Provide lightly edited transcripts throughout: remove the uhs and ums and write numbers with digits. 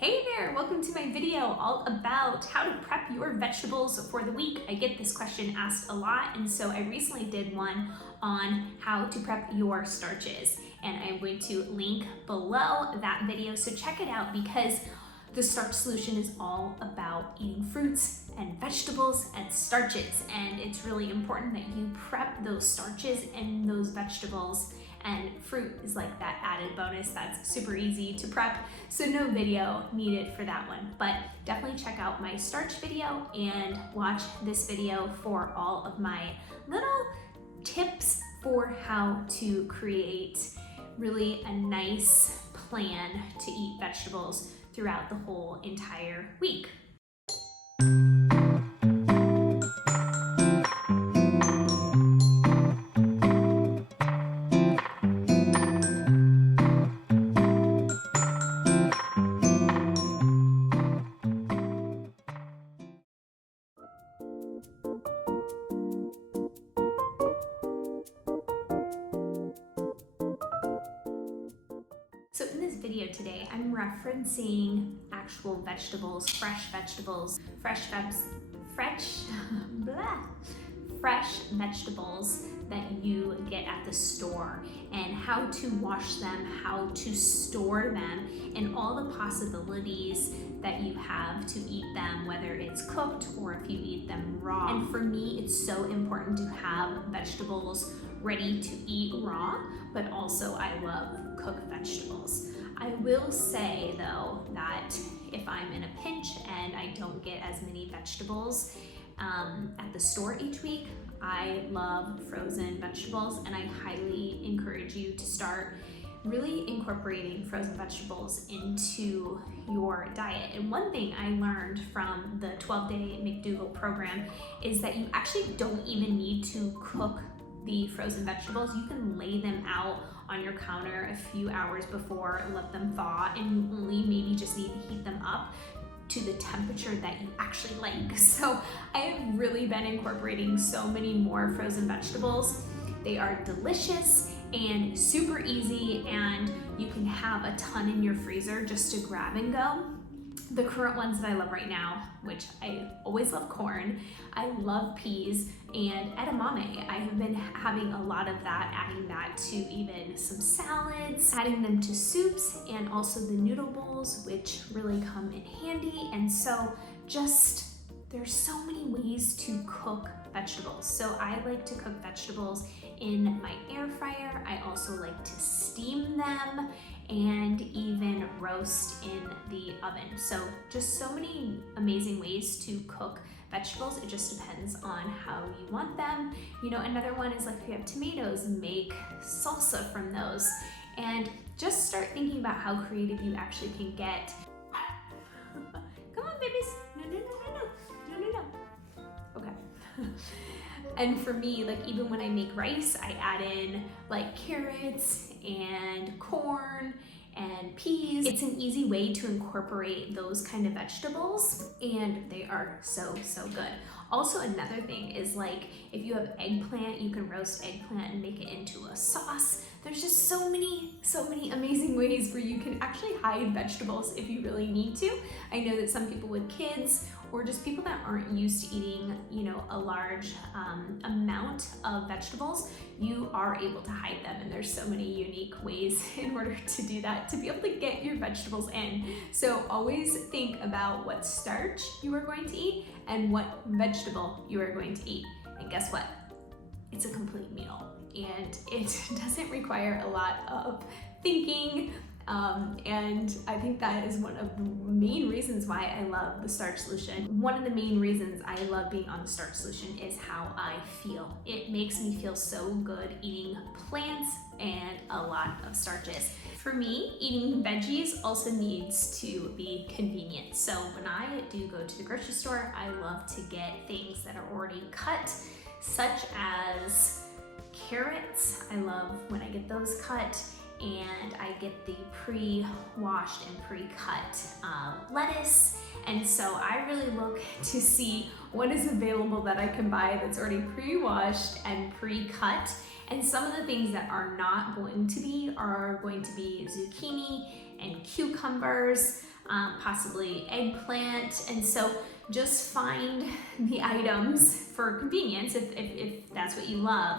Hey there, welcome to my video all about how to prep your vegetables for the week. I get this question asked a lot, and so I recently did one on how to prep your starches. And I'm going to link below that video, so check it out because the Starch Solution is all about eating fruits and vegetables and starches. And it's really important that you prep those starches and those vegetables, and fruit is like that added bonus that's super easy to prep, so no video needed for that one. But definitely check out my starch video and watch this video for all of my little tips for how to create really a nice plan to eat vegetables throughout the whole entire week. So in this video today, I'm referencing actual vegetables, fresh vegetables, fresh vegetables that you get at the store, and how to wash them, how to store them, and all the possibilities that you have to eat them, whether it's cooked or if you eat them raw. And for me, it's so important to have vegetables ready to eat raw, but also I love cooked vegetables. I will say though that if I'm in a pinch and I don't get as many vegetables at the store each week, I love frozen vegetables, and I highly encourage you to start really incorporating frozen vegetables into your diet. And one thing I learned from the 12-day McDougall program is that you actually don't even need to cook the frozen vegetables. You can lay them out on your counter a few hours before, let them thaw, and you only maybe just need to heat them up to the temperature that you actually like. So I have really been incorporating so many more frozen vegetables. They are delicious and super easy, and you can have a ton in your freezer just to grab and go. The current ones that I love right now, which I always love corn, I love peas, and edamame. I have been having a lot of that, adding that to even some salads, adding them to soups, and also the noodle bowls, which really come in handy. And so there's so many ways to cook vegetables. So I like to cook vegetables in my air fryer. I also like to steam them and even roast in the oven. So just so many amazing ways to cook vegetables. It just depends on how you want them. You know, another one is like if you have tomatoes, make salsa from those. And just start thinking about how creative you actually can get. Come on, babies. No. Okay. And for me, like even when I make rice, I add in like carrots and corn and peas. It's an easy way to incorporate those kind of vegetables, and they are so good. Also, another thing is like if you have eggplant, you can roast eggplant and make it into a sauce. There's just so many amazing ways where you can actually hide vegetables if you really need to. I know that some people with kids or just people that aren't used to eating, you know, a large amount of vegetables, you are able to hide them, and there's so many unique ways in order to do that, to be able to get your vegetables in. So always think about what starch you are going to eat and what vegetable you are going to eat. And guess what? It's a complete meal, and it doesn't require a lot of thinking. And I think that is one of the main reasons why I love the Starch Solution. One of the main reasons I love being on the Starch Solution is how I feel. It makes me feel so good eating plants and a lot of starches. For me, eating veggies also needs to be convenient. So when I do go to the grocery store, I love to get things that are already cut, such as carrots. I love when I get those cut, and I get the pre-washed and pre-cut lettuce. And so I really look to see what is available that I can buy that's already pre-washed and pre-cut. And some of the things that are not going to be are going to be zucchini and cucumbers. possibly eggplant. And so just find the items for convenience, if that's what you love,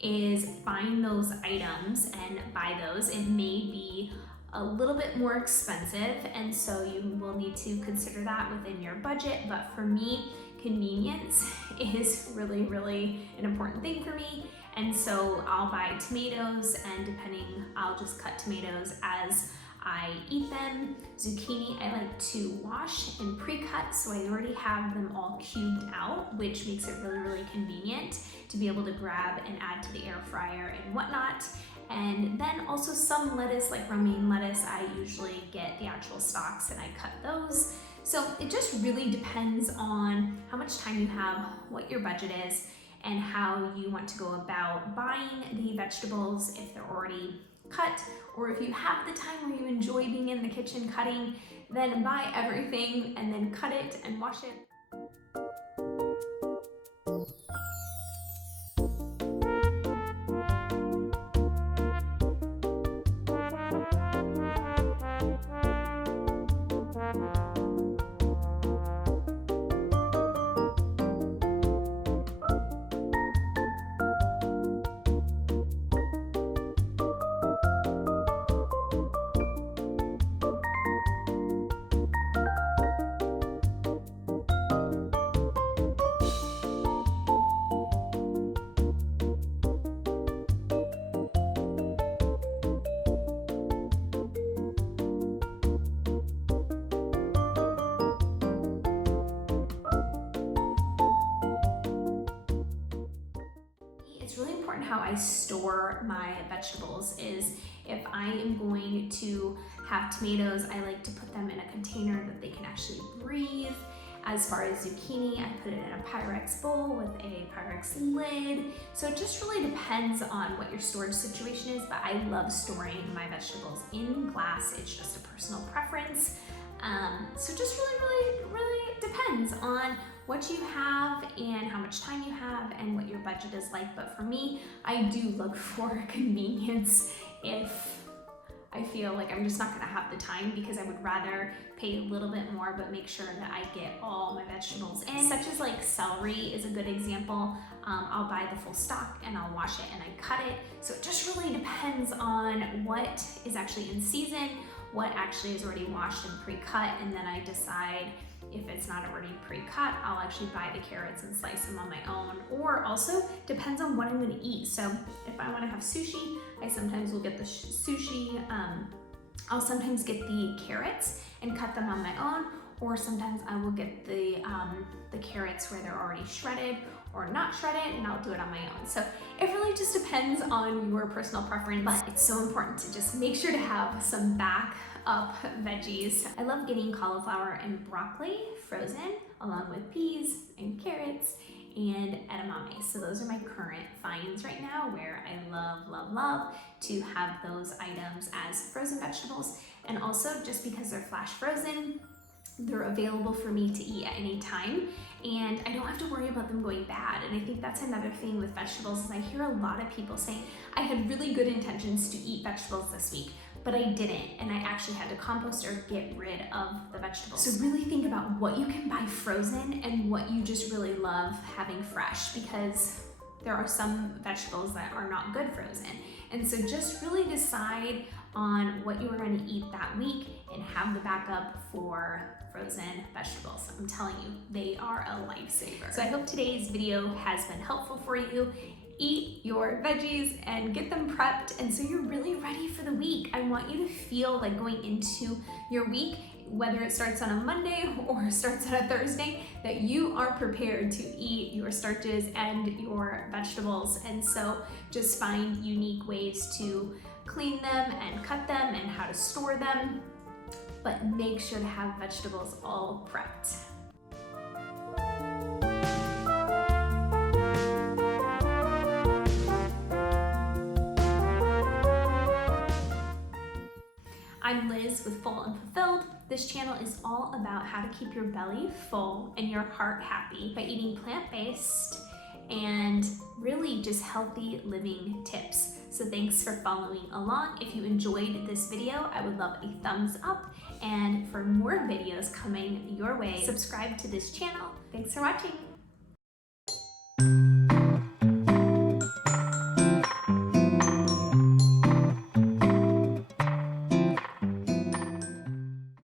is find those items and buy those. It may be a little bit more expensive, and so you will need to consider that within your budget. But for me, convenience is really, really an important thing for me. And so I'll buy tomatoes, and I'll just cut tomatoes as I eat them. Zucchini, I like to wash and pre-cut, so I already have them all cubed out, which makes it really, really convenient to be able to grab and add to the air fryer and whatnot. And then also some lettuce, like romaine lettuce, I usually get the actual stalks and I cut those. So it just really depends on how much time you have, what your budget is, and how you want to go about buying the vegetables, if they're already cut, or if you have the time where you enjoy being in the kitchen cutting, then buy everything and then cut it and wash it. It's really important how I store my vegetables. Is if I am going to have tomatoes, I like to put them in a container that they can actually breathe. As far as zucchini, I put it in a Pyrex bowl with a Pyrex lid. So it just really depends on what your storage situation is, but I love storing my vegetables in glass. It's just a personal preference. So just really depends on what you have and how much time you have and what your budget is like. But for me, I do look for convenience if I feel like I'm just not gonna have the time, because I would rather pay a little bit more but make sure that I get all my vegetables in. Such as like celery is a good example. I'll buy the full stalk and I'll wash it and I cut it. So it just really depends on what is actually in season, what actually is already washed and pre-cut, and then I decide if it's not already pre-cut, I'll actually buy the carrots and slice them on my own. Or also depends on what I'm gonna eat. So if I wanna have sushi, I sometimes will get the sushi. I'll sometimes get the carrots and cut them on my own, or sometimes I will get the carrots where they're already shredded or not shredded, and I'll do it on my own. So it really just depends on your personal preference, but it's so important to just make sure to have some backup veggies. I love getting cauliflower and broccoli frozen, along with peas and carrots and edamame. So those are my current finds right now, where I love to have those items as frozen vegetables. And also, just because they're flash frozen, they're available for me to eat at any time, and I don't have to worry about them going bad. And I think that's another thing with vegetables, is I hear a lot of people saying, I had really good intentions to eat vegetables this week, but I didn't, and I actually had to compost or get rid of the vegetables. So really think about what you can buy frozen and what you just really love having fresh, because there are some vegetables that are not good frozen. And so just really decide on what you are going to eat that week and have the backup for frozen vegetables. I'm telling you, they are a lifesaver. So I hope today's video has been helpful for you. Eat your veggies and get them prepped, and so you're really ready for the week. I want you to feel like going into your week, whether it starts on a Monday or starts on a Thursday, that you are prepared to eat your starches and your vegetables. And so just find unique ways to clean them and cut them and how to store them, but make sure to have vegetables all prepped. I'm Liz with Full and Fulfilled. This channel is all about how to keep your belly full and your heart happy by eating plant-based and really just healthy living tips. So thanks for following along. If you enjoyed this video, I would love a thumbs up, And for more videos coming your way, subscribe to this channel. Thanks for watching.